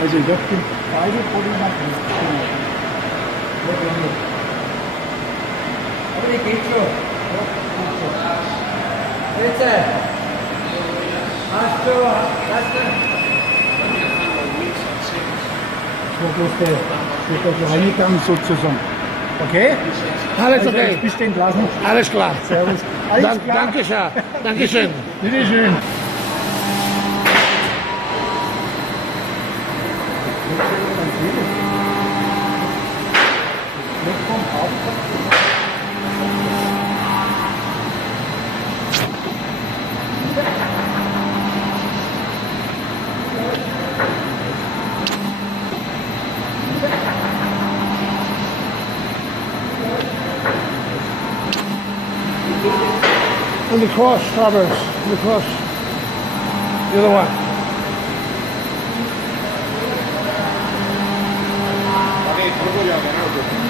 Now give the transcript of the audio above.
Also ich dachte, beide Polymatten. Aber die geht schon. Jetzt. Hast du. Das war bloß der Reingang sozusagen. Okay? Alles Also okay. jetzt bist du entlassen. Alles klar. Servus. Alles klar. Danke schön. Dankeschön. Bitteschön. And the cross, Travers. The cross. The other one. Vale, poco ya, que no.